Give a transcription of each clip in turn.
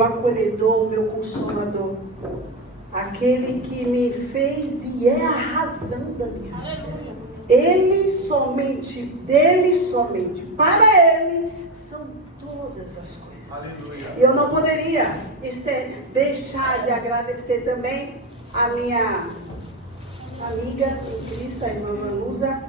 o acolhedor, o meu consolador, aquele que me fez e é a razão da minha vida. Ele somente, dele somente, para ele são todas as coisas. Aleluia. E eu não poderia deixar de agradecer também a minha amiga em Cristo, a irmã Vanusa,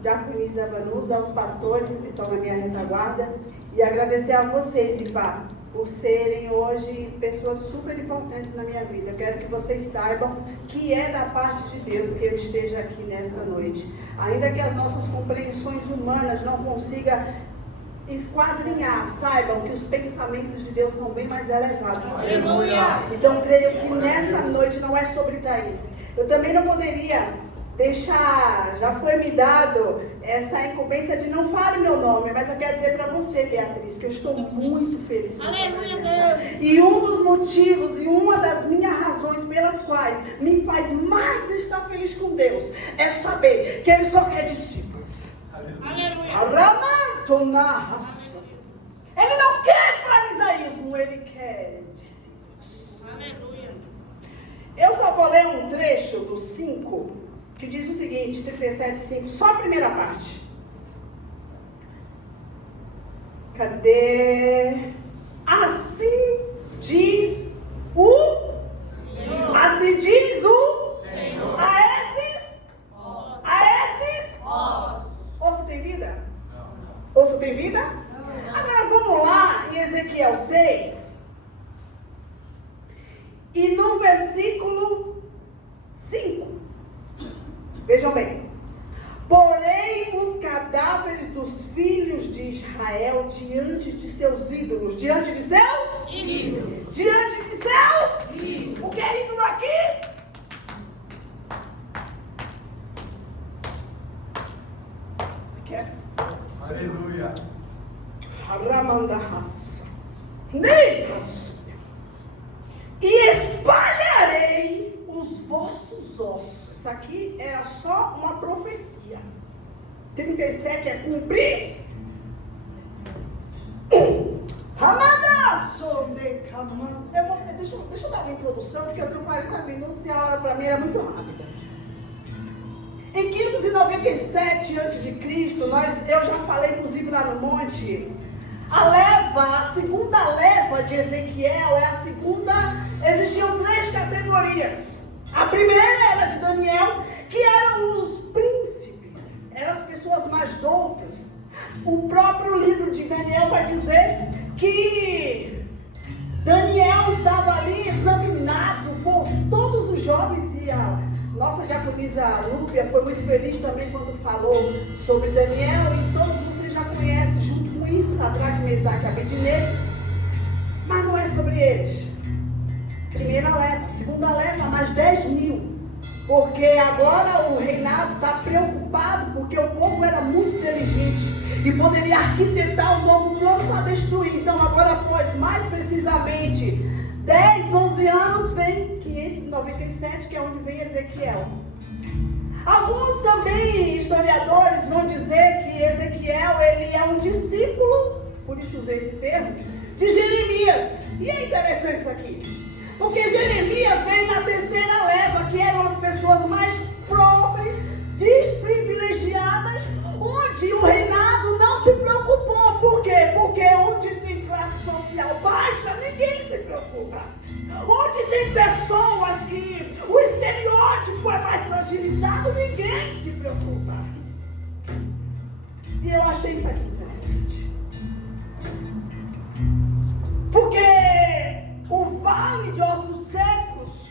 diaconisa Vanusa, aos pastores que estão na minha retaguarda, e agradecer a vocês, Ipá, por serem hoje pessoas super importantes na minha vida. Eu quero que vocês saibam que é da parte de Deus que eu esteja aqui nesta noite. Ainda que as nossas compreensões humanas não consigam esquadrinhar, saibam que os pensamentos de Deus são bem mais elevados. Aleluia! Então creio que nessa noite não é sobre Thaís. Eu também não poderia deixar, já foi me dado essa incumbência de não fale meu nome, mas eu quero dizer para você, Beatriz, que eu estou muito feliz com a sua presença. E um dos motivos e uma das minhas razões pelas quais me faz mais estar feliz com Deus é saber que Ele só quer discípulos. Aleluia! Ele não quer farisaísmo, Ele quer discípulos. Aleluia! Eu só vou ler um trecho do 5, que diz o seguinte, 37:5, só a primeira parte. Cadê? Assim diz o Senhor. Assim diz o Senhor. A esses? Osso tem vida? Não. Osso tem vida? Não. Agora vamos lá em Ezequiel 6. E no versículo 5. Vejam bem. Porém, os cadáveres dos filhos de Israel diante de seus ídolos. Diante de seus? Ídolos. Diante de seus? Ídolos. O que é ídolo aqui? Aqui é. Aleluia. Ramanda raça. Nem raça. E espalharei os vossos ossos. Isso aqui era só uma profecia. 37 é cumprir. Deixa eu dar uma introdução, porque eu tenho 40 minutos e a hora para mim era muito rápida. Em 597 a.C., eu já falei inclusive lá no monte, a segunda leva de Ezequiel é a segunda. Existiam 3 categorias. A primeira era de Daniel, que eram os príncipes, eram as pessoas mais doutas. O próprio livro de Daniel vai dizer que Daniel estava ali examinado por todos os jovens, e a nossa diaconisa Lúpia foi muito feliz também quando falou sobre Daniel, e todos vocês já conhecem junto com isso, Sadraque, Mesaque e Abednego, mas não é sobre eles. Primeira leva, segunda leva, mais 10.000. Porque agora o reinado está preocupado, porque o povo era muito inteligente e poderia arquitetar um novo plano para destruir. Então agora, após mais precisamente 10, 11 anos, vem 597, que é onde vem Ezequiel. Alguns também historiadores vão dizer que Ezequiel ele é um discípulo, por isso usei esse termo, de Jeremias. E é interessante isso aqui. Porque Jeremias veio na terceira leva, que eram as pessoas mais pobres, desprivilegiadas, onde o reinado não se preocupou. Por quê? Porque onde tem classe social baixa, ninguém se preocupa. Onde tem pessoas que o estereótipo é mais fragilizado, ninguém se preocupa. E eu achei isso aqui interessante. Porque o vale de ossos secos,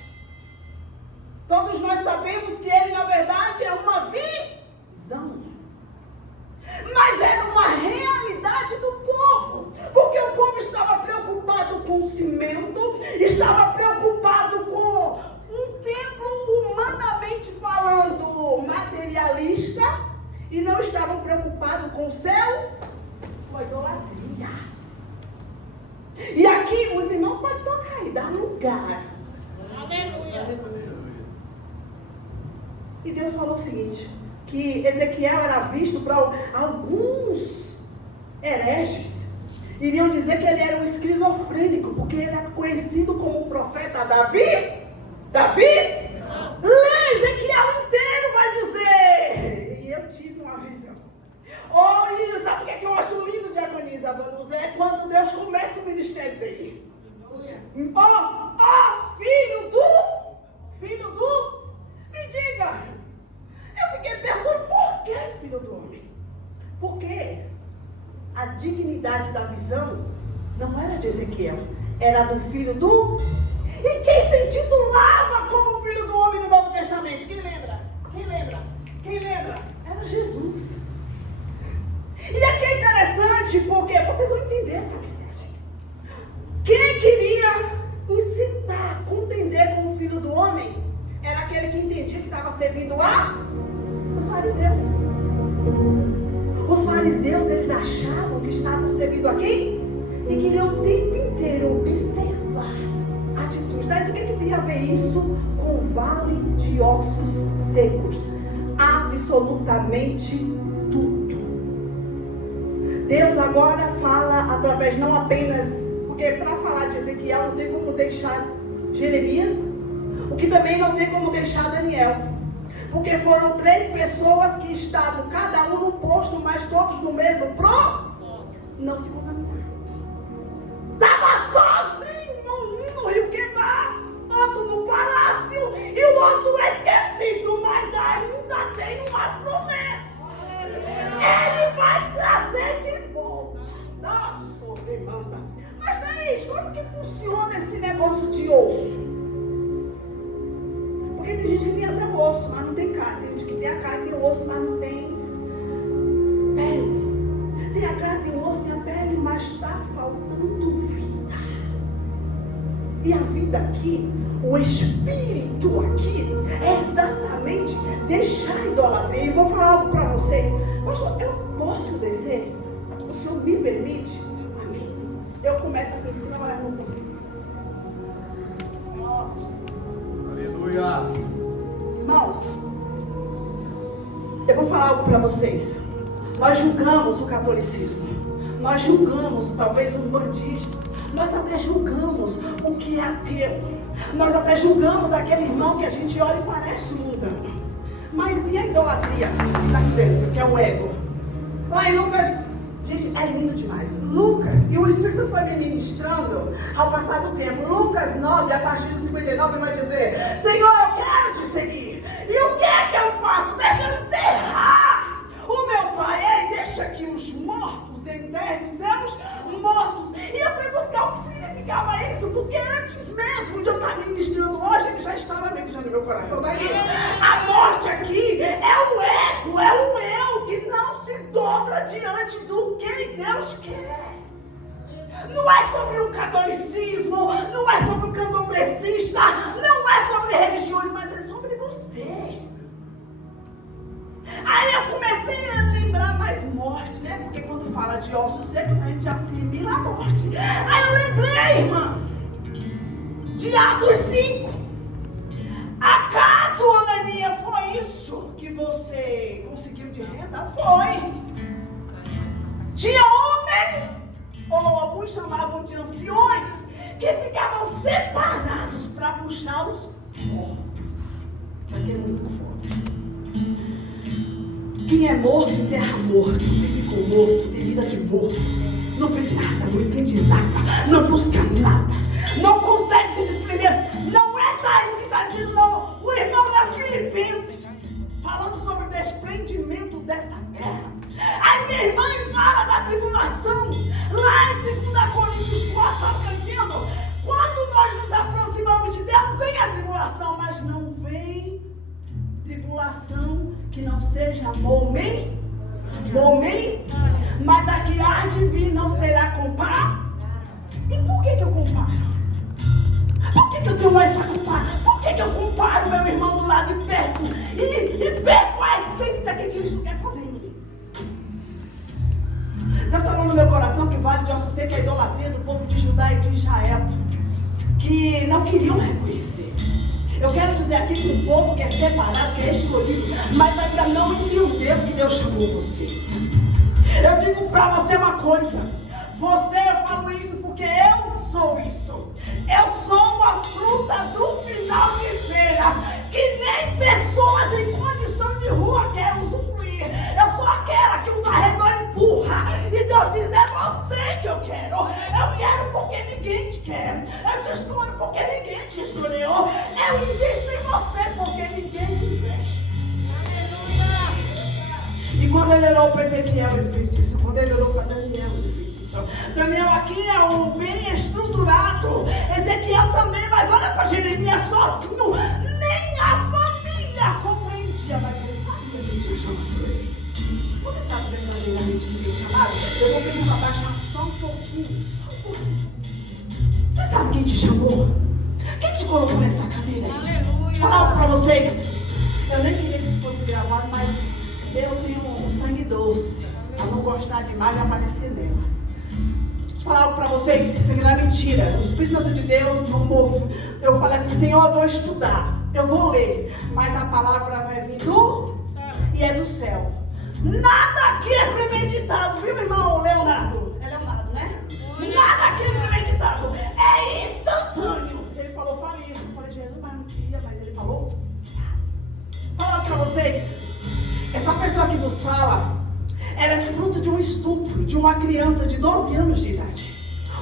todos nós sabemos que ele na verdade é uma visão, mas era uma realidade do povo, porque o povo estava preocupado com o cimento, estava preocupado com um templo humanamente falando materialista, e não estavam preocupados com o céu, foi idolatria. E aqui os irmãos podem tocar e dar lugar. Aleluia. E Deus falou o seguinte, que Ezequiel era visto para alguns hereges Iriam dizer que ele era um esquizofrênico, porque ele é conhecido como o profeta Davi. Lê Ezequiel inteiro vai dizer. E eu tive uma visão. E sabe o que eu acho lindo de Agonisa, Vanusa? É quando Deus começa o ministério dele. Filho do... Me diga. Eu fiquei perguntando, por que filho do homem? Porque a dignidade da visão não era de Ezequiel, era do filho do... E quem se intitulava como filho do homem no Novo Testamento? Quem lembra? Era Jesus. E aqui é interessante porque vocês vão entender essa mensagem. Quem queria incitar, contender com o filho do homem, era aquele que entendia que estava servindo os fariseus. Os fariseus, eles achavam que estavam servindo aqui e queriam o tempo inteiro observar atitudes. Mas o que tem a ver isso com o vale de ossos secos? Absolutamente tudo. Deus agora fala através não apenas, porque para falar de Ezequiel não tem como deixar Jeremias, o que também não tem como deixar Daniel, porque foram 3 pessoas que estavam cada um no posto, mas todos no mesmo não se contaminaram. Estava sozinho, um no Rio Queimar, outro no palácio e o outro esquecido, mas ainda tem uma promessa. Ele vai trazer de volta. Nossa, demanda. Mas Thaís, como que funciona esse negócio de osso? Porque tem gente que tem até o osso, mas não tem carne. Tem gente que tem a carne e o osso, mas não tem pele. Tem a carne, tem o osso, tem a pele, mas está faltando vida. E a vida aqui, o espírito aqui, é exatamente deixar a idolatria. E vou falar algo para vocês. Pastor, eu posso descer? O Senhor me permite? Amém. Eu começo aqui em cima, mas eu não consigo. Nossa. Aleluia. Irmãos, eu vou falar algo para vocês. Nós julgamos o catolicismo, nós julgamos talvez o bandismo, nós até julgamos o que é ateu, nós até julgamos aquele irmão que a gente olha e parece um mundano. Mas e a idolatria que está aqui dentro, que é o ego? Lá em Lucas, gente, é lindo demais. Lucas, e o Espírito Santo vai me ministrando ao passar do tempo. Lucas 9, a partir do 59, vai dizer: Senhor, eu quero te seguir. E o que é que eu faço? Deixa eu enterrar o meu pai. Ei, deixa que os mortos enterrem os seus mortos. E eu fui buscar o que significava isso, porque antes mesmo de eu estar ministrando hoje, ele já estava ministrando no meu coração. Daí, a morte aqui é o ego, é o eu que não se dobra diante do que Deus quer. Não é sobre o catolicismo, não é sobre o candomblecista, não é sobre religiões, mas é sobre você. Aí eu comecei a lembrar mais morte, né? Porque quando fala de ossos secos, a gente já assimila a morte. Aí eu lembrei, irmã, de Atos 5. Acaso, Ananias, foi isso que você conseguiu de renda? Foi. Tinha homens, ou alguns chamavam de anciões, que ficavam separados para puxar os mortos. Aqui é muito forte. Quem é morto, enterra morto. Quem ficou morto, tem vida de morto. Não vê nada, não entende nada, não busca nada, não consegue se desprender. Não é Thaís que está dizendo, não. O irmão da Filipenses, falando sobre o desprendimento dessa terra. Aí minha irmã fala da tribulação, lá em 2 Coríntios 4, sabe o que eu entendo? Quando nós nos aproximamos de Deus, vem a tribulação, mas não vem tribulação que não seja momento, mas a que há de vir não será comparada. E por que eu comparo? Por que eu tenho essa comparação? Por que eu comparo meu irmão do lado de perto e perco a essência que Cristo quer fazer em mim? Deus falou no meu coração que vale de osso seco a idolatria do povo de Judá e de Israel, que não queriam reconhecer. Eu quero dizer aqui que um povo que é separado, que é escolhido, mas ainda não entendeu que Deus chamou você. Eu digo para você uma coisa: eu falo isso porque eu sou isso. Eu sou uma fruta do final de feira, que nem pessoas em condição de rua querem usufruir. Eu sou aquela que o varredor empurra e Deus diz: é você que eu quero. Eu quero porque ninguém te quer. Eu te escolho porque ninguém te escolheu. Eu invisto em você porque ninguém te investe. E quando ele olhou para Ezequiel, ele fez isso. Quando ele olhou para Daniel, ele fez isso. Daniel aqui é um bem estruturado. Ezequiel também, mas olha para Jeremias sozinho. Nem a família compreendia, mas ele sabia que tinha chamado ele. Você sabe verdadeiramente que ele chamado? Eu vou pedir para baixar só um pouquinho, só um pouquinho. Você sabe quem te chamou? Quem te colocou nessa cadeira? Aleluia. Falar algo para vocês. Eu nem queria que isso fosse gravado, mas eu tenho um sangue doce, a não gostar demais de aparecer nela. Deixa eu falar algo para vocês, isso aqui não é mentira. O Espírito Santo de Deus não move. Eu falei assim: Senhor, eu vou estudar, eu vou ler, mas a palavra vai vir do céu. E é do céu. Nada aqui é premeditado, viu, irmão Leonardo? É Leonardo, né? Nada aqui é premeditado, é instantâneo. Ele falou: fale isso. Eu falei: Jesus, mas não queria, mas ele falou. Vou falar para vocês. Essa pessoa que vos fala, ela é fruto de um estupro de uma criança de 12 anos de idade.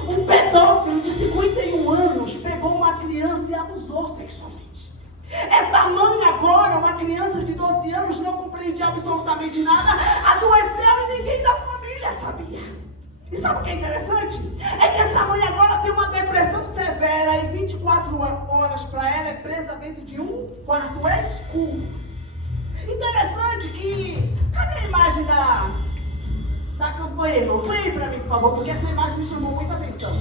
Um pedófilo de 51 anos pegou uma criança e abusou sexualmente. Essa mãe agora, uma criança de 12 anos, não compreendia absolutamente nada, adoeceu e ninguém da família sabia. E sabe o que é interessante? É que essa mãe agora tem uma depressão severa e 24 horas para ela é presa dentro de um quarto escuro. Interessante que... Cadê a imagem da campanha, irmão? Põe aí pra mim, por favor, porque essa imagem me chamou muita atenção.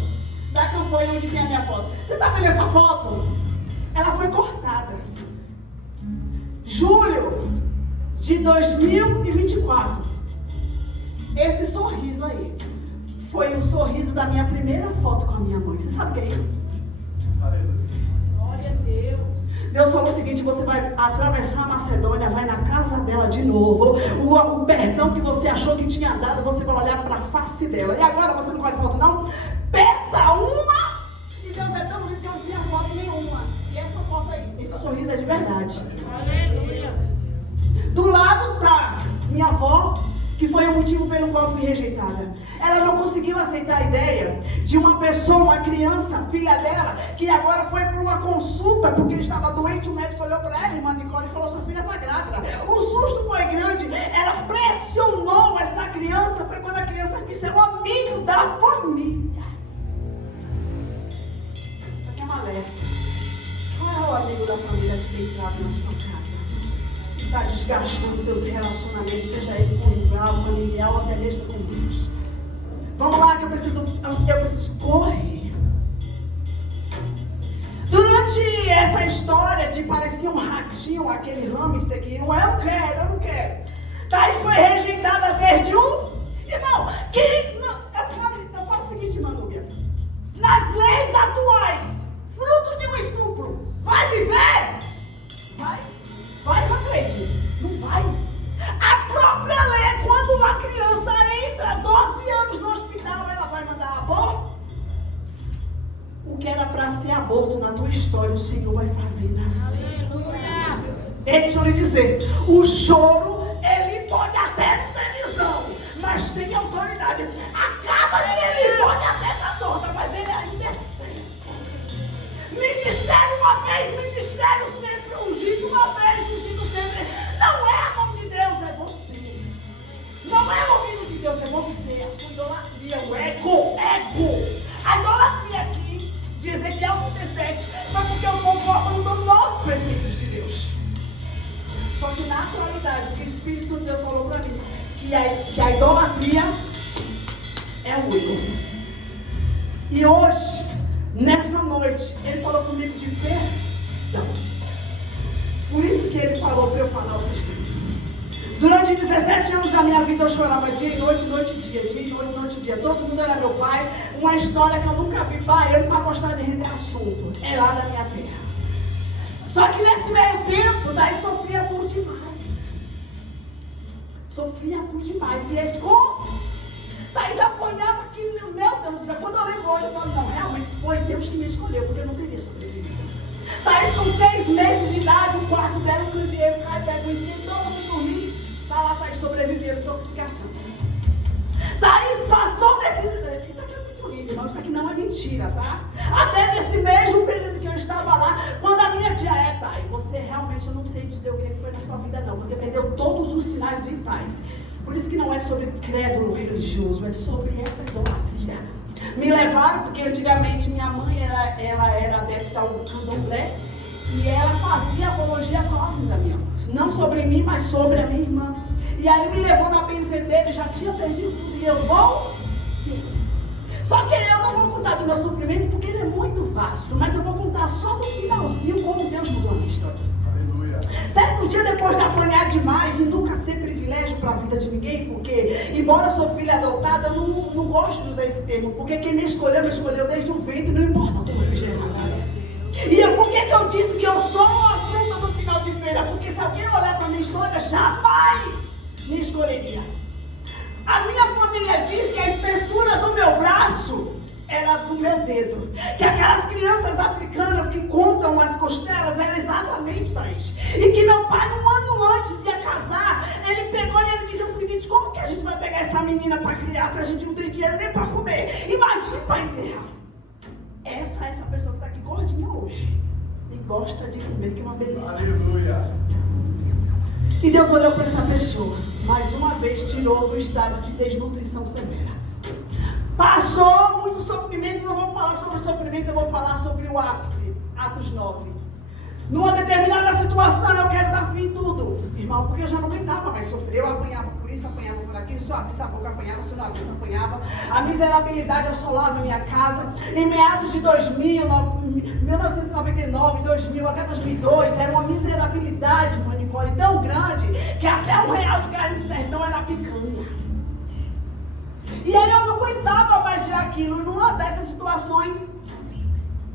Da campanha onde tem a minha foto. Você tá vendo essa foto? Ela foi cortada. Julho de 2024. Esse sorriso aí foi o sorriso da minha primeira foto com a minha mãe. Você sabe o que é isso? Aleluia. Glória a Deus. Deus falou o seguinte: você vai atravessar a Macedônia, vai na casa dela de novo. O perdão que você achou que tinha dado, você vai olhar para a face dela. E agora você não faz foto não? Peça uma! E Deus é tão lindo que eu não tinha foto nenhuma. E essa foto aí, esse sorriso é de verdade. Aleluia. Do lado tá minha avó, que foi o motivo pelo qual eu fui rejeitada. Ela não conseguiu aceitar a ideia de uma pessoa, uma criança, filha dela, que agora foi para uma consulta porque estava doente. O médico olhou para ela, irmã Nicole, e falou: sua filha está grávida. O susto foi grande, ela pressionou essa criança. Foi quando a criança quis ser um amigo da família. Isso aqui é uma alerta. Qual é o amigo da família que tem entrado na sua casa? Está desgastando seus relacionamentos, seja ele conjugal, familiar ou até mesmo com Deus. Vamos lá que eu preciso correr. Durante essa história de parecer um ratinho, aquele hamster que eu não quero. Thaís foi rejeitada desde um... Irmão, eu falo o seguinte, Manúbia. Nas leis atuais, fruto de um estupro, vai viver? Vai, não acredito. Não vai. A própria lei, quando uma criança entra 12 anos no hospital, ela vai mandar aborto? O que era para ser aborto na tua história, o Senhor vai fazer nascer. Deixa eu lhe dizer, o choro, ele pode até não ter visão, mas tem autoridade. A casa dele, ele pode até estar torta, mas ele ainda é santo. Ministério uma vez, ministério sempre, ungido uma vez, ungido sempre. Não é a mão de Deus, é você. Não é o ouvido de Deus, é você. A sua idolatria, o ego. A idolatria aqui, de Ezequiel 37, foi porque o povo abandonou os preceitos de Deus. Só que na atualidade, o Espírito Santo de Deus falou para mim, que a idolatria é o ego. E hoje, nessa noite, ele falou comigo de perdão. Por isso que ele falou para eu falar o testemunho. Durante 17 anos da minha vida eu chorava dia e noite, noite e dia, dia e noite, noite e dia. Todo mundo era meu pai. Uma história que eu nunca vi baiano para gostar de render assunto. É lá da minha terra. Só que nesse meio tempo, daí sofria por demais. E Thaís apanhava que, meu Deus do céu, quando eu lembro hoje, eu falo, não, realmente foi Deus que me escolheu, porque eu não teria sobrevivido. Thaís com 6 meses de idade, o quarto dela, o candeeiro, cai, pega o incêndio, todo mundo dormindo, tá lá, Thaís sobrevivendo, intoxicação. Thaís passou desse... Isso aqui é muito lindo, irmão, isso aqui não é mentira, tá? Até nesse mesmo período que eu estava lá, quando a minha tia Thaís, você realmente, eu não sei dizer o que foi na sua vida não, você perdeu todos os sinais vitais. Por isso que não é sobre crédulo religioso, é sobre essa idolatria. Me levaram, porque antigamente minha mãe ela era adepta ao candomblé, e ela fazia apologia cósmica da minha mãe. Não sobre mim, mas sobre a minha irmã. E aí me levou na benzedeira, já tinha perdido tudo, e eu vou ter. Só que eu não vou contar do meu sofrimento, porque ele é muito vasto, mas eu vou contar só do finalzinho, como Deus mudou a minha história. Certo dia, depois de apanhar demais, e nunca ser privilégio para a vida de ninguém, porque, embora eu sou filha adotada, eu não gosto de usar esse termo, porque quem me escolheu desde o ventre, não importa como eu fui gerada. E por que eu disse que eu sou a fruta do final de feira? Porque se alguém olhar para a minha história, jamais me escolheria. A minha família diz que a espessura do meu braço era do meu dedo. Que aquelas crianças africanas que contam as costelas era exatamente Thaís. E que meu pai, um ano antes ia casar, ele pegou e ele disse o seguinte: como que a gente vai pegar essa menina para criar se a gente não tem dinheiro nem para comer? Imagine para enterrar. Essa pessoa que está aqui gordinha hoje. E gosta de comer, que é uma beleza. Aleluia. E Deus olhou para essa pessoa, mais uma vez tirou do estado de desnutrição severa. Passou muito sofrimento, não vou falar sobre o sofrimento, eu vou falar sobre o ápice, Atos 9. Numa determinada situação, eu quero dar fim em tudo, irmão, porque eu já não aguentava mais sofrer, eu apanhava por isso, apanhava por aquilo, se eu abrisse a boca, apanhava, se eu não abrisse, apanhava. A miserabilidade assolava a minha casa. Em meados de 1999, 2000, até 2002, era uma miserabilidade, Nicole, tão grande, que até R$1 de carne de sertão era picanha. E aí eu não aguentava mais ver aquilo. Numa dessas situações,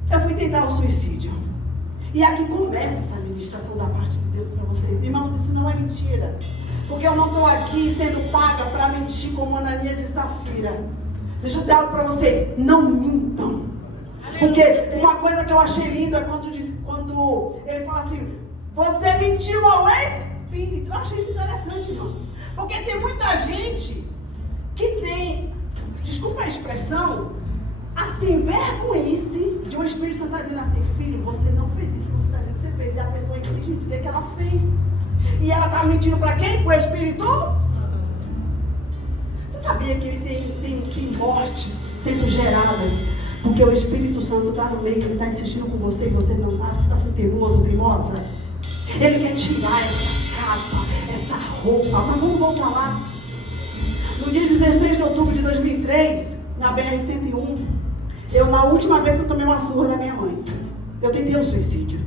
eu fui tentar o suicídio. E aqui começa essa administração da parte de Deus para vocês. Irmãos, isso não é mentira. Porque eu não estou aqui sendo paga para mentir como Ananias e Safira. Deixa eu dizer algo para vocês. Não mintam. Porque uma coisa que eu achei linda é quando ele fala assim: você mentiu ao Espírito. Eu achei isso interessante, irmão. Porque tem muita gente que tem, desculpa a expressão, assim, vergonhice de um Espírito Santo estar dizendo assim: filho, você não fez isso, você está dizendo que você fez. E a pessoa insiste em dizer que ela fez. E ela está mentindo para quem? Para o Espírito? Você sabia que ele tem mortes sendo geradas porque o Espírito Santo está no meio, ele está insistindo com você e você não está? Você está sendo teimoso, teimosa? Ele quer tirar essa capa, essa roupa. Mas vamos voltar lá. No dia 16 de outubro de 2003, na BR-101, na última vez que eu tomei uma surra da minha mãe, eu tentei um suicídio.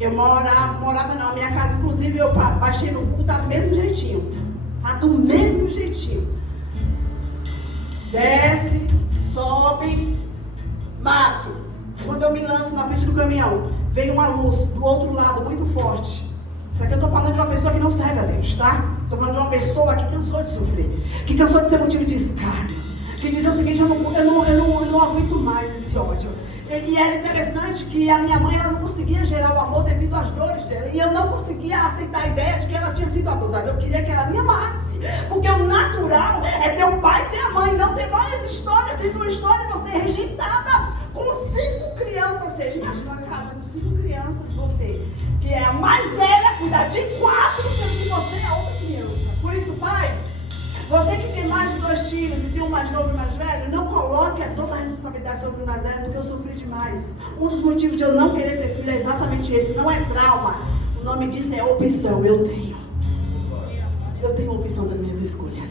Eu morava na minha casa, inclusive eu baixei no cu, tá do mesmo jeitinho. Tá do mesmo jeitinho. Desce, sobe, mato. Quando eu me lanço na frente do caminhão, vem uma luz do outro lado, muito forte. Isso aqui eu estou falando de uma pessoa que não serve a Deus, tá? Estou falando de uma pessoa que cansou de sofrer, que cansou de ser motivo de escárnio, que diz o seguinte: eu não aguento mais esse ódio. E era interessante que a minha mãe, ela não conseguia gerar o amor devido às dores dela. E eu não conseguia aceitar a ideia de que ela tinha sido abusada. Eu queria que ela me amasse. Porque o natural é ter um pai e ter a mãe. Não ter mais história. Tem uma história de você rejeitada com 5 crianças. Ou seja, imagina uma casa com 5 crianças. Você, que é a mais velha, cuidar de 4, sendo que você é a outra criança. Por isso, pais, você que tem mais de 2 filhos e tem um mais novo e mais velho, não coloque toda a responsabilidade sobre o mais velho, porque eu sofri demais. Um dos motivos de eu não querer ter filho é exatamente esse. Não é trauma. O nome disso é opção. Eu tenho opção das minhas escolhas.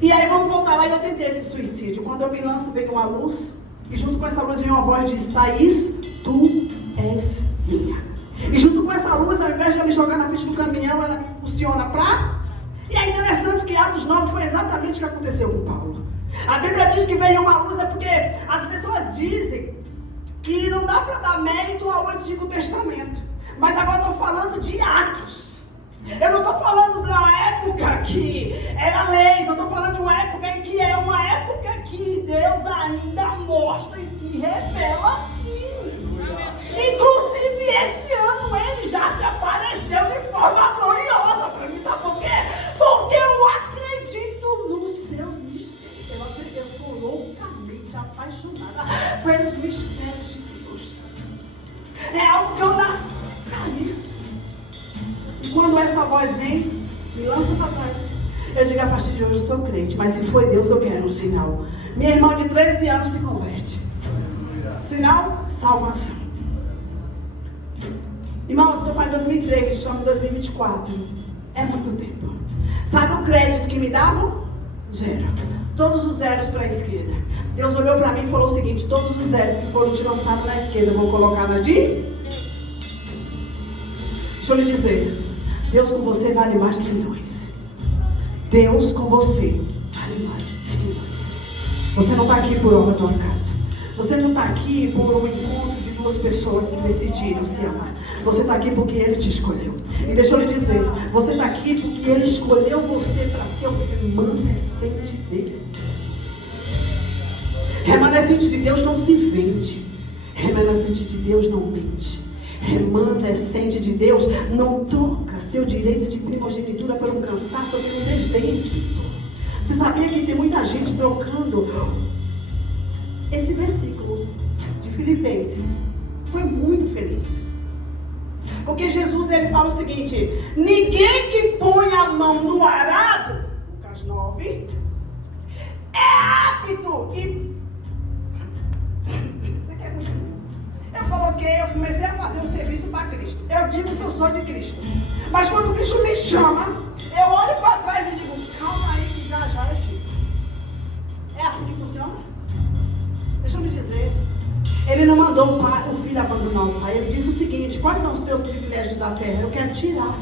E aí vamos voltar lá e eu tentei esse suicídio. Quando eu me lanço, veio uma luz. E junto com essa luz vem uma voz e diz: Thaís, tu és minha. E junto com essa luz, ao invés de eu me jogar na frente do caminhão, ela me impulsiona para... E é interessante que Atos 9 foi exatamente o que aconteceu com Paulo. A Bíblia diz que veio uma luz, é porque as pessoas dizem que não dá para dar mérito ao Antigo Testamento. Mas agora estou falando de Atos. Eu não estou falando de uma época que era leis, eu estou falando de uma época em que é uma época que Deus ainda mostra e se revela assim. Inclusive esse ano ele já se apareceu de forma gloriosa para mim, sabe por quê? Porque eu acredito nos seus mistérios. Eu sou loucamente apaixonada pelos mistérios de Deus. É algo que eu nasci para isso. E quando essa voz vem, me lança para trás. Eu digo, a partir de hoje eu sou crente, mas se foi Deus eu quero um sinal. Minha irmã de 13 anos se converte. Sinal, salvação. Irmãos, eu falei em 2013, estamos em 2024. É muito tempo. Sabe o crédito que me davam? 0. Todos os zeros para a esquerda. Deus olhou para mim e falou o seguinte: todos os zeros que foram te lançados na esquerda, eu vou colocar na de... Deixa eu lhe dizer, Deus com você vale mais que milhões. Deus com você vale mais que milhões. Você não está aqui por obra do acaso. Você não está aqui por um encontro de duas pessoas que decidiram se amar. Você está aqui porque Ele te escolheu. E deixa eu lhe dizer, você está aqui porque Ele escolheu você para ser o remanescente dele. Remanescente de Deus não se vende. Remanescente de Deus não mente. Remanescente de Deus não troca seu direito de primogenitura por um cansaço ou por um desdém espiritual. Você sabia que tem muita gente trocando esse versículo de Filipenses? Foi muito feliz. Porque Jesus, ele fala o seguinte: ninguém que põe a mão no arado, Lucas 9, é apto e... Você quer continuar? Eu comecei a fazer um serviço para Cristo. Eu digo que eu sou de Cristo. Mas quando Cristo me chama, eu olho para trás e digo, calma aí que já eu chego. É assim que funciona? Deixa eu me dizer. Ele não mandou o filho abandonar o pai. Ele disse o seguinte: quais são os teus privilégios da terra? Eu quero tirar.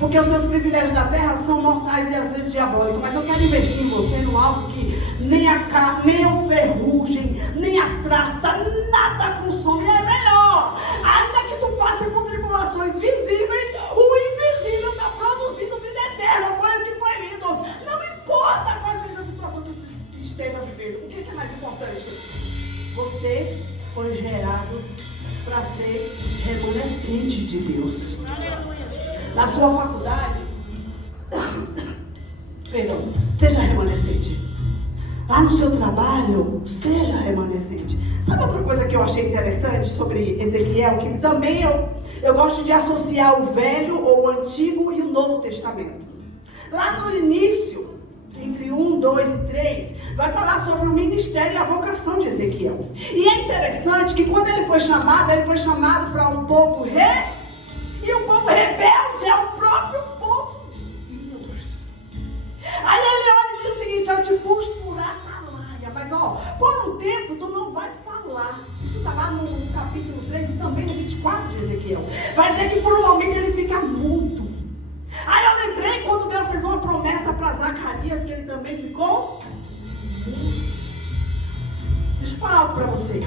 Porque os teus privilégios da terra são mortais e às vezes diabólicos. Mas eu quero investir em você no alto que nem a carne, nem a ferrugem, nem a traça, nada consome. É melhor. Ainda que tu passe por tribulações visíveis, o invisível está produzindo vida eterna. Foi o que foi lido. Não importa qual seja a situação que você esteja vivendo. O que é mais importante? Você foi gerado para ser remanescente de Deus. Na sua faculdade, perdão, seja remanescente. Lá no seu trabalho, seja remanescente. Sabe outra coisa que eu achei interessante sobre Ezequiel? Que também eu gosto de associar o Velho ou o Antigo e o Novo Testamento. Lá no início, entre 1, 2 e 3, vai falar sobre o ministério e a vocação de Ezequiel. E é interessante que quando ele foi chamado para um povo e o povo rebelde é o próprio povo de Deus. Aí ele olha e diz o seguinte: eu te pus por atalaia, mas por um tempo tu não vai falar. Isso está lá no capítulo 3 e também no 24 de Ezequiel. Vai dizer que por um momento ele fica mudo. Aí eu lembrei quando Deus fez uma promessa para Zacarias, que ele também ficou. Deixa eu falar algo para vocês.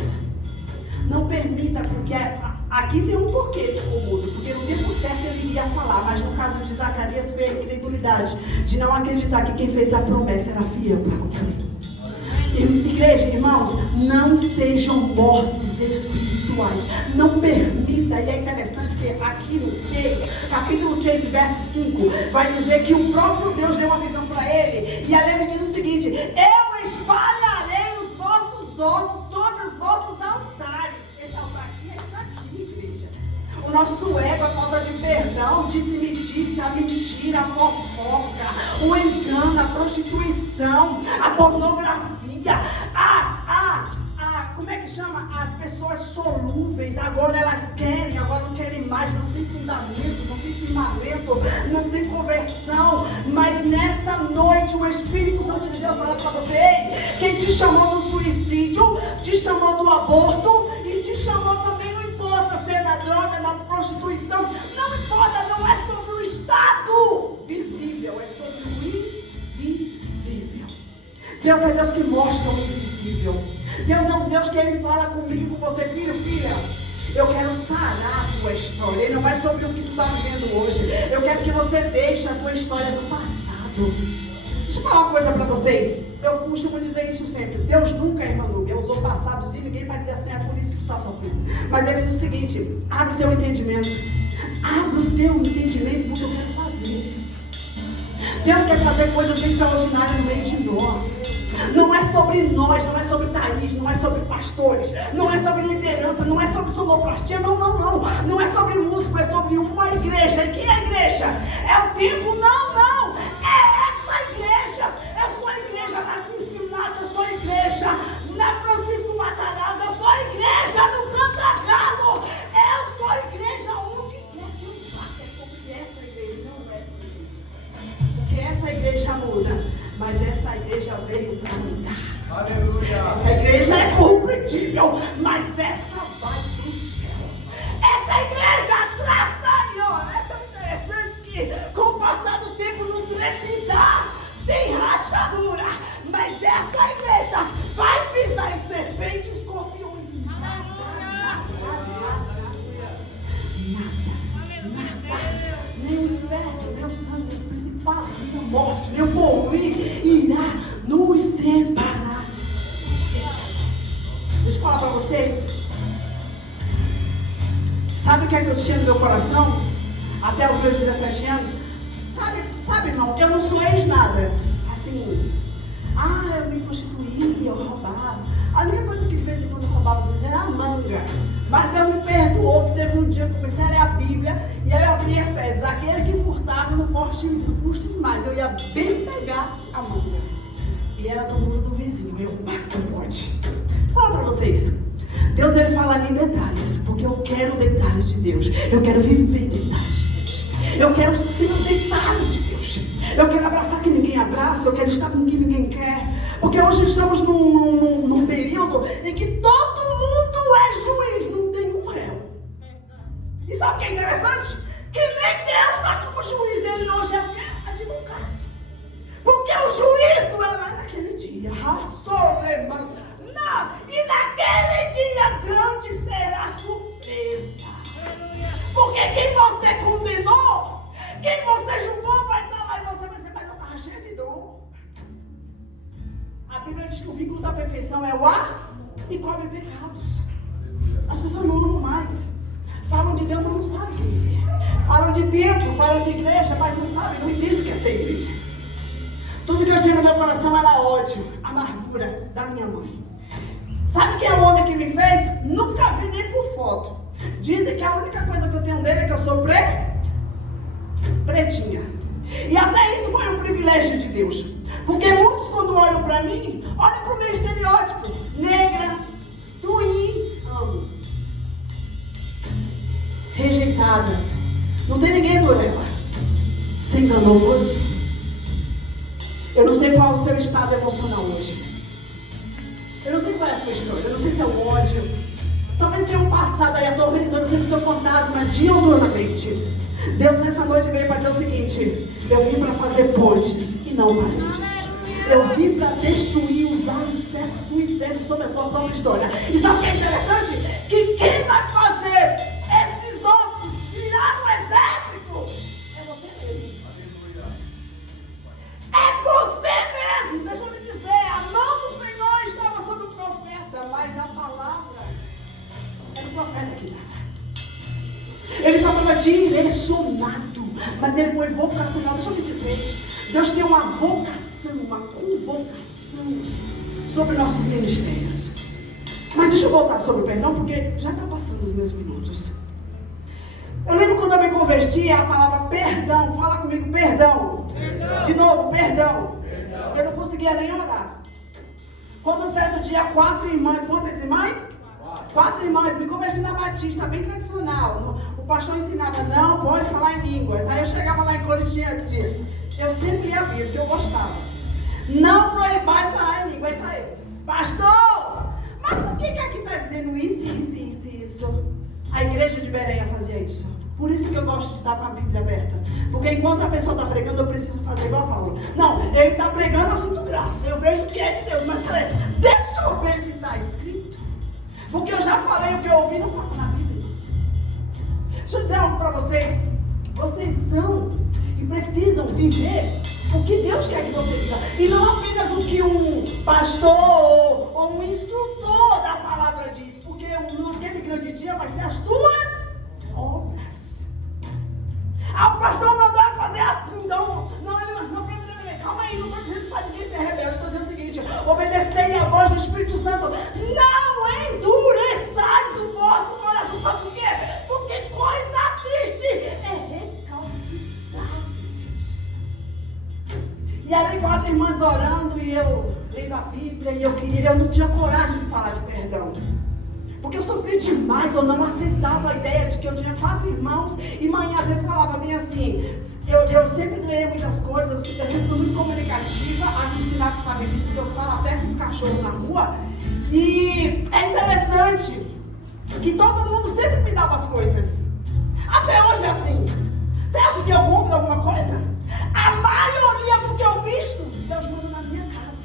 Não permita, porque aqui tem um porquê de ficou mudo. Porque no tempo certo ele ia falar. Mas no caso de Zacarias foi a incredulidade de não acreditar que quem fez a promessa era fiel para cumprir. Igreja, irmãos, não sejam mortos espirituais. Não permita. E é interessante que aqui no 6, capítulo 6, verso 5, vai dizer que o próprio Deus deu uma visão para ele. E ali ele diz o seguinte: eu espalharei os vossos ossos sobre os vossos altares. Esse altar aqui é isso aqui, igreja. O nosso ego, a falta de perdão, disse-me-disse, a mentira, a fofoca, o engano, a prostituição, a pornografia, como é que chama? As pessoas solúveis, agora elas querem, agora não querem mais, não tem fundamento, não tem firmamento, não tem conversão. Mas nessa noite o Espírito Santo de Deus fala para você: quem te chamou do suicídio, te chamou do aborto e te chamou também, não importa se é da droga, da prostituição, não importa, não é sobre o estado visível, é sobre o invisível. Deus é Deus que mostra o invisível. Deus é um Deus que Ele fala comigo, com você: filho, filha, eu quero sarar parar a tua história. Ele não é sobre o que tu está vivendo hoje. Eu quero que você deixe a tua história do passado. Deixa eu falar uma coisa para vocês. Eu costumo dizer isso sempre. Deus nunca, irmã Núbia, usou o passado de ninguém para dizer assim, é por isso que tu está sofrendo. Mas ele diz o seguinte, abre o teu entendimento. Abre o teu entendimento porque eu quero fazer. Deus quer fazer coisas extraordinárias no meio de nós. Não é sobre nós, não é sobre Thaís, não é sobre pastores, não é sobre liderança, não é sobre sonoplastia, não. Não é sobre músico, é sobre uma igreja. E quem é a igreja? É o templo? Não. É essa igreja. Eu sou a igreja na Cincinnati, eu sou a igreja na Francisco Matarazzo, eu sou a igreja do Cantagalo. Eu sou a igreja onde quer que eu vá. É sobre essa igreja, não essa igreja. Porque essa igreja muda, mas essa igreja veio para mudar. Aleluia. Essa igreja é corruptível, mas essa vai para o céu. Essa igreja traça e ó, é tão interessante que com o passar do tempo no trepidar tem rachadura, mas essa igreja vai pisar em serpentes, escorpiões e nada. Nem o inferno, nem o sangue, nem o principado, nem a morte, nem o porvir irá nos separar. Deixa eu falar para vocês. Sabe o que é que eu tinha no meu coração? Até os meus 17 anos? Sabe, irmão, eu não sou ex-nada. Assim, eu me prostituía, eu roubava. A única coisa que de vez em quando eu roubava era a manga. Mas Deus me perdoou que teve um dia que eu comecei a ler a Bíblia e eu abri Efésios. Aquele que furtava não custes mais. Eu ia bem pegar a manga. E era do mundo do vizinho. Eu, que pode. Fala pra vocês. Deus, ele fala ali em detalhes. Porque eu quero detalhes de Deus. Eu quero viver detalhes de Deus. Eu quero ser um detalhe de Deus. Eu quero abraçar quem ninguém abraça. Eu quero estar com quem ninguém quer. Porque hoje estamos num período em que todo mundo é juiz. Não tem um réu. E sabe o que é interessante? Que nem Deus está como juiz. Ele hoje é advogado. Porque o juízo é lá naquele dia. E naquele dia grande será a surpresa. Porque quem você condenou, quem você julgou vai estar lá e você vai ser, mas eu estava cheio de dom. A Bíblia diz que o vínculo da perfeição é o ar e cobre pecados. As pessoas não amam mais. Falam de Deus, mas não sabem quem é. Falam de dentro, falam de igreja, mas não sabem, não entendem o que é ser igreja. Tudo que eu tinha no meu coração era ódio, amargura da minha mãe. Sabe quem é o homem que me fez? Nunca vi nem por foto. Dizem que a única coisa que eu tenho dele é que eu sou pretinha. E até isso foi um privilégio de Deus. Porque muitos quando olham para mim, olham para o meu estereótipo. Negra, amo. Rejeitada. Não tem ninguém por ela. Você enganou hoje? Eu não sei qual é o seu estado emocional hoje. Eu não sei qual é a sua história. Eu não sei se é o ódio. Talvez tenha um passado aí atormentando o seu fantasma dia ou noite. Deus nessa noite veio para dizer o seguinte: eu vim para fazer pontes e não paredes. Eu vim para destruir os alicerces do inferno sobre a tua própria história. E sabe o que é interessante? Que quem vai fazer esses ossos virar um exército é você mesmo. É você mesmo. Deixa eu lhe dizer, a mão do Senhor estava sobre o profeta, mas a palavra era o profeta que dava. Ele só estava direcionado, mas ele foi vocacional. Deixa eu lhe dizer, Deus tem uma vocação, uma convocação sobre nossos ministérios. Mas deixa eu voltar sobre o perdão, porque já está passando os meus minutos. Eu lembro quando eu me converti, a palavra perdão, fala comigo, perdão. De novo, perdão. Eu não conseguia nem orar. Quando um certo dia, 4 irmãs, quantas irmãs? 4 irmãs, me converti na Batista, bem tradicional. O pastor ensinava, não pode falar em línguas. Aí eu chegava lá em Corinthians, eu sempre ia vir, porque eu gostava. Não proibais falar em língua. Aí tá eu, pastor, mas por que aqui está dizendo isso? A igreja de Bereia fazia isso. Por isso que eu gosto de estar com a Bíblia aberta. Porque enquanto a pessoa está pregando, eu preciso fazer igual a Paulo. Não, ele está pregando, eu sinto graça. Eu vejo que é de Deus. Mas peraí, deixa eu ver se está escrito. Porque eu já falei o que eu ouvi, não está na Bíblia. Deixa eu dizer algo para vocês. Vocês são e precisam viver o que Deus quer que você viva. E não apenas o que um pastor ou um instrutor da palavra diz. Porque naquele grande dia vai ser as tuas obras. Ah, o pastor mandou eu fazer assim. Então, não, calma aí, não estou dizendo para ninguém ser rebelde. Estou dizendo o seguinte: obedecei a voz do Espírito Santo. Não endureçais o vosso coração. Sabe por quê? Porque coisa triste é recalcitrar. E ali 4 irmãs orando e eu lendo a Bíblia e eu não tinha coragem de falar de perdão. Porque eu sofri demais, eu não aceitava a ideia de que eu tinha 4 irmãos e mãe às vezes falava bem assim, eu sempre ganhei muitas coisas, eu sempre fui muito comunicativa, a Cincinnati sabe disso, que eu falo até com os cachorros na rua. E é interessante que todo mundo sempre me dava as coisas. Até hoje é assim. Você acha que eu compro alguma coisa? A maioria do que eu visto, Deus manda na minha casa.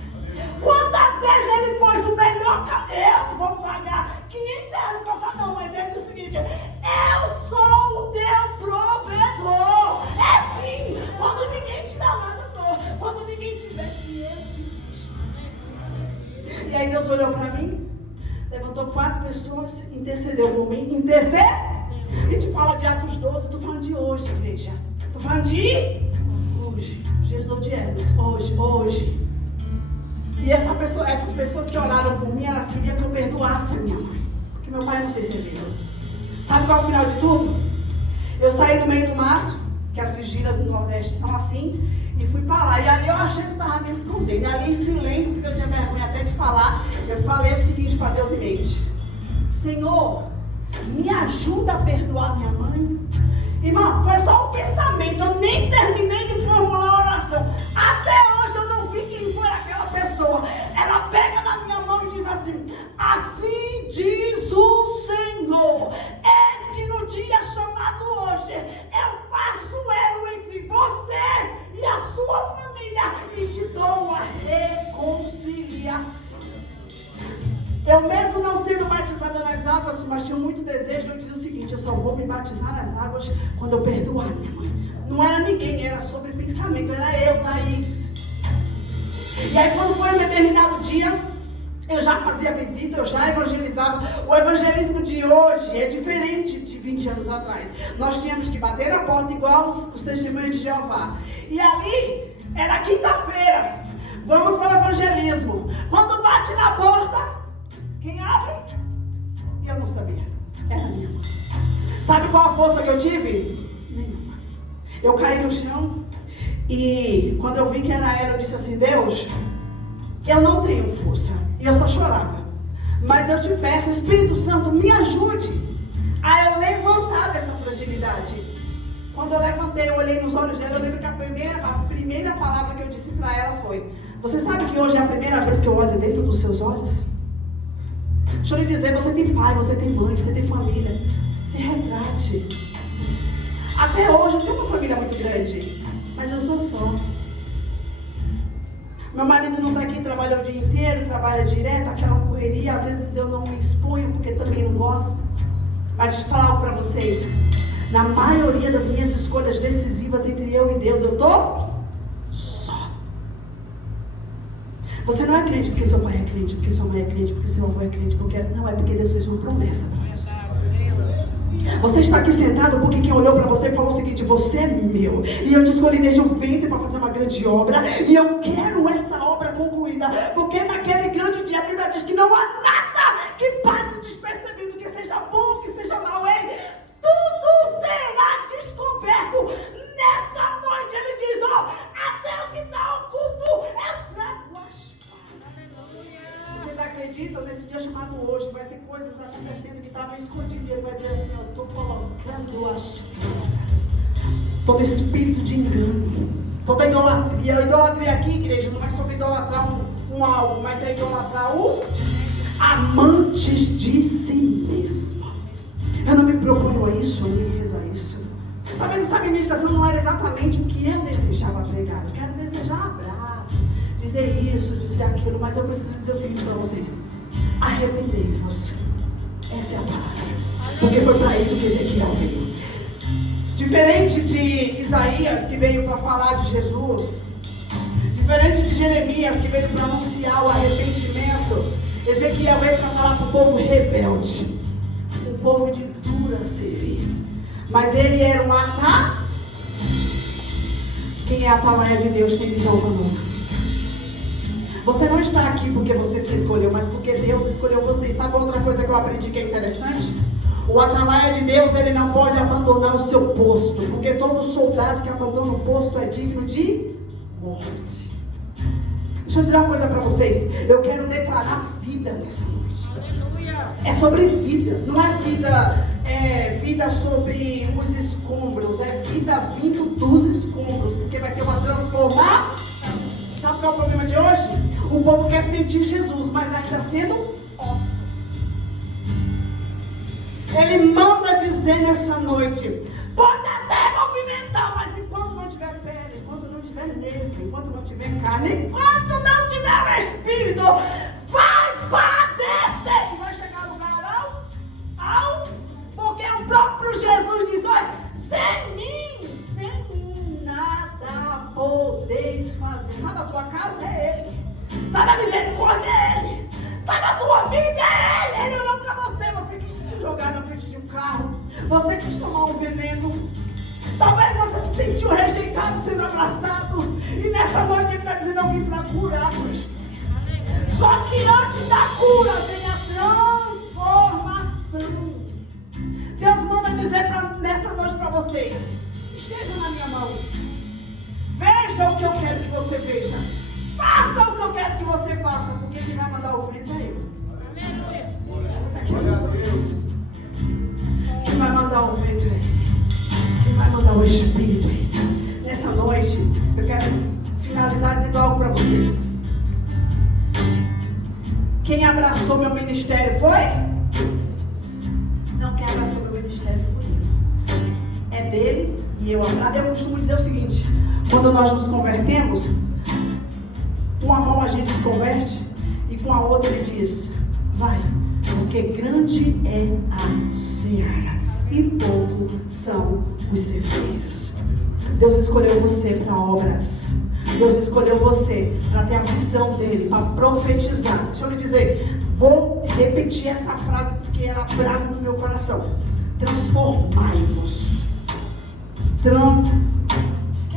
Quantas vezes ele pôs o melhor eu vou pagar 500 reais no calçadão, mas ele diz o seguinte: eu sou o teu provedor. É sim, quando ninguém te dá nada, eu dou. Quando ninguém te veste, eu te vesto. E aí Deus olhou para mim, levantou 4 pessoas, intercedeu por mim. Intercede? A gente fala de Atos 12, estou falando de hoje, igreja. Estou falando de hoje. Jesus de hoje. E essas pessoas que oraram por mim, elas queriam que eu perdoasse a minha mãe. Porque meu pai não sei se viu. Sabe qual é o final de tudo? Eu saí do meio do mato, que as vigílias no Nordeste são assim, e fui para lá. E ali eu achei que estava me escondendo. E ali em silêncio, porque eu tinha vergonha até de falar, eu falei o seguinte para Deus em mente: Senhor, me ajuda a perdoar minha mãe. Irmão, foi só um pensamento, eu nem terminei de formular a oração. Até hoje eu não vi quem foi aquela pessoa. Ela pega na minha mão e diz assim: assim diz o Senhor, eis que no dia chamado hoje, eu faço elo entre você e a sua família e te dou a reconciliação. Eu mesmo não sendo batizada nas águas, mas tinha muito desejo, eu disse o seguinte: eu só vou me batizar nas águas quando eu perdoar minha mãe. Não era ninguém, era sobre pensamento, era eu, Thaís. E aí quando foi um determinado dia, eu já fazia visita, eu já evangelizava. O evangelismo de hoje é diferente de 20 anos atrás. Nós tínhamos que bater na porta igual os testemunhos de Jeová. E ali, era quinta-feira, vamos para o evangelismo. Quando bate na porta, quem abre? Eu não sabia. Era minha mãe. Sabe qual a força que eu tive? Nenhuma. Eu caí no chão e quando eu vi que era ela, eu disse assim: Deus, eu não tenho força. E eu só chorava. Mas eu te peço, Espírito Santo, me ajude a eu levantar dessa fragilidade. Quando eu levantei, eu olhei nos olhos dela, eu lembro que a primeira palavra que eu disse para ela foi: você sabe que hoje é a primeira vez que eu olho dentro dos seus olhos? Deixa eu lhe dizer, você tem pai, você tem mãe, você tem família. Se retrate. Até hoje eu tenho uma família muito grande, mas eu sou só. Meu marido não está aqui, trabalha o dia inteiro, trabalha direto, aquela correria. Às vezes eu não me exponho porque também não gosto. Mas deixa eu falar algo para vocês. Na maioria das minhas escolhas decisivas entre eu e Deus, eu estou só. Você não é crente porque seu pai é crente, porque sua mãe é crente, porque seu avô é crente, porque não é porque Deus fez uma promessa para você. Você está aqui sentado porque quem olhou para você falou o seguinte: você é meu, e eu te escolhi desde o ventre para fazer uma grande obra, e eu quero essa obra concluída, porque naquele grande dia a Bíblia diz que não há nada que passe despercebido, que seja bom, que seja mau, tudo será descoberto. Nessa noite ele diz: ó, até o que está oculto eu trago a espada. Vocês acreditam? Nesse dia chamado hoje vai ter coisas acontecendo que estavam escondidas. Ele vai dizer assim: eu estou colocando as pedras. Todo espírito de engano, toda idolatria. A idolatria aqui, igreja, não é sobre idolatrar um algo, mas é idolatrar o amantes de si mesmo. Eu não me proponho a isso, eu me enredo a isso. Talvez essa ministração não era exatamente o que eu desejava pregar. Eu quero desejar abraço, dizer isso, dizer aquilo, mas eu preciso dizer o seguinte para vocês: arrependei-vos. Essa é a palavra. Porque foi para isso que Ezequiel veio. Diferente de Isaías, que veio para falar de Jesus, diferente de Jeremias, que veio para anunciar o arrependimento, Ezequiel veio para falar para o povo rebelde, um povo de dura servir. Mas ele era um atá. Quem é a palavra de Deus tem visão panorâmica. Você não está aqui porque você se escolheu, mas porque Deus escolheu você. E sabe outra coisa que eu aprendi que é interessante? O atalaia de Deus, ele não pode abandonar o seu posto, porque todo soldado que abandona o posto é digno de morte. Deixa eu dizer uma coisa para vocês. Eu quero declarar vida nessa noite. Aleluia. É sobre vida. Não é vida sobre os escombros. É vida vindo dos escombros. Porque vai ter uma transformação. Sabe qual é o problema de hoje? O povo quer sentir Jesus, mas ainda sendo ossos. Ele manda dizer nessa noite: pode até movimentar, mas enquanto não tiver pele, enquanto não tiver nervo, enquanto não tiver carne, enquanto não tiver o Espírito, vai padecer. E vai chegar no lugar porque o próprio Jesus diz: olha, sem mim nada podeis fazer. Sabe, a tua casa é Ele. Sabe, a misericórdia é Ele. Sabe, a tua vida é Ele. Ele olhou para você. Você quis se jogar na frente de um carro. Você quis tomar um veneno. Talvez você se sentiu rejeitado sendo abraçado. E nessa noite Ele está dizendo: eu vim para curar a tua história. Só que antes da cura vem a transformação. Deus manda dizer nessa noite para vocês: esteja na minha mão. Veja o que eu quero que você veja. Faça o que eu quero que você faça. Porque quem vai mandar o vento é eu. Glória a Deus. Quem vai mandar o vento é Ele. Quem vai mandar o Espírito é Ele. Nessa noite, eu quero finalizar dizendo algo para vocês. Quem abraçou meu ministério foi? Não, quem abraçou meu ministério foi eu. É dele e eu abraço. Eu costumo dizer o seguinte: quando nós nos convertemos, com uma mão a gente se converte e com a outra ele diz: vai, porque grande é a seara e pouco são os ceifeiros. Deus escolheu você para obras. Deus escolheu você para ter a visão dele, para profetizar. Deixa eu lhe dizer, vou repetir essa frase porque ela brava no meu coração. Transformai-vos. Que é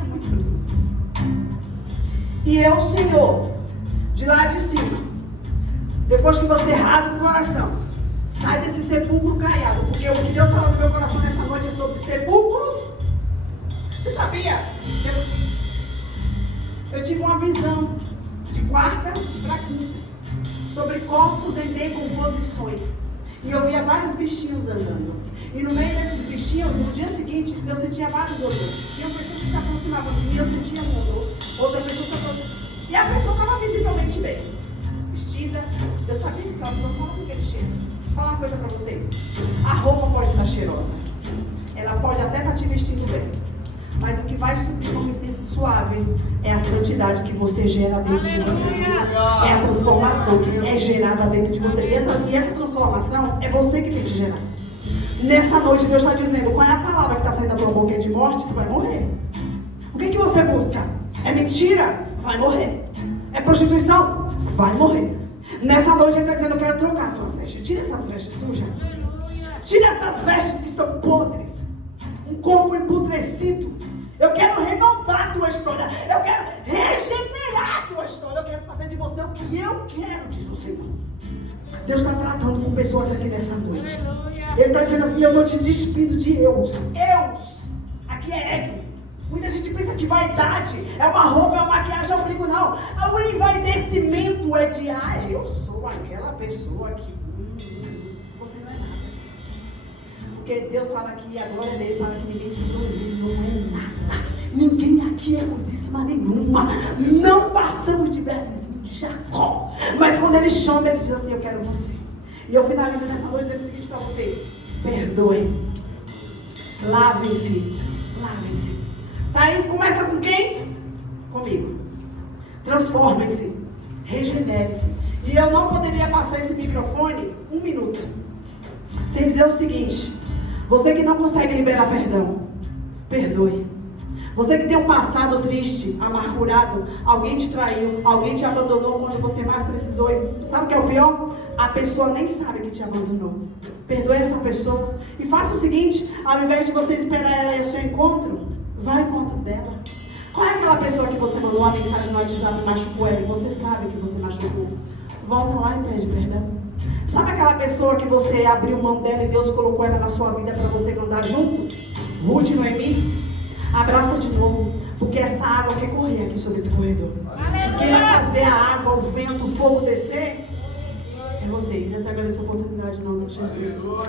muito bonito. E eu, Senhor, de lá de cima, depois que você rasga o coração, sai desse sepulcro caiado, porque o que Deus falou no meu coração nessa noite é sobre sepulcros. Você sabia? Eu tive uma visão de quarta para quinta sobre corpos em decomposições. E eu via vários bichinhos andando. E no meio desses bichinhos, no dia seguinte, eu sentia vários odores. Tinha pessoas que se aproximavam de mim, eu sentia um odor. Outra pessoa se aproximava. E a pessoa estava visivelmente bem vestida. Eu sabia que aquela pessoa estava com aquele cheiro. Vou falar uma coisa para vocês. A roupa pode estar cheirosa. Ela pode até estar te vestindo bem. Mas o que vai subir como incenso suave é a santidade que você gera dentro de você. É a transformação que é gerada dentro de você. E essa transformação é você que tem que gerar. Nessa noite Deus está dizendo: qual é a palavra que está saindo da tua boca? É de morte? Tu vai morrer. O que você busca? É mentira? Vai morrer. É prostituição? Vai morrer. Nessa noite Ele está dizendo: eu quero trocar tuas vestes. Tira essas vestes sujas. Tira essas vestes que estão podres. Um corpo emputrecido. Eu quero renovar a tua história. Eu quero regenerar a tua história. Eu quero fazer de você o que eu quero, diz o Senhor. Deus está tratando com pessoas aqui nessa noite. Ele está dizendo assim: eu estou te despindo de eus. Eus. Aqui é ego. Muita gente pensa que vaidade é uma roupa, é uma maquiagem, é um brinco. Não. O envaidecimento é de: eu sou aquela pessoa que... Você não é nada. Porque Deus fala que a glória dele para que ninguém se glorie. Não é nada. Ninguém aqui é coisíssima nenhuma. Não passamos de vermezinho de Jacó. Mas quando ele chama, ele diz assim: eu quero você. E eu finalizo nessa noite dizendo o seguinte para vocês: perdoem. Lavem-se. Lavem-se. Thaís, começa com quem? Comigo. Transformem-se. Regenerem-se. E eu não poderia passar esse microfone 1 minuto sem dizer o seguinte: você que não consegue liberar perdão, Perdoe. Você que tem um passado triste, amargurado, alguém te traiu, alguém te abandonou quando você mais precisou. E sabe o que é o pior? A pessoa nem sabe que te abandonou. Perdoe essa pessoa. E faça o seguinte, ao invés de você esperar ela ir ao seu encontro, vai ao encontro dela. Qual é aquela pessoa que você mandou uma mensagem no WhatsApp e machucou ela e você sabe que você machucou? Volta lá e pede perdão. Sabe aquela pessoa que você abriu mão dela e Deus colocou ela na sua vida para você andar junto? Ruth e Noemi? Abraça de novo, porque essa água quer correr aqui sobre esse corredor. Quem vai fazer a água, o vento, o fogo descer? É vocês. Essa é a grande oportunidade em nome de Jesus.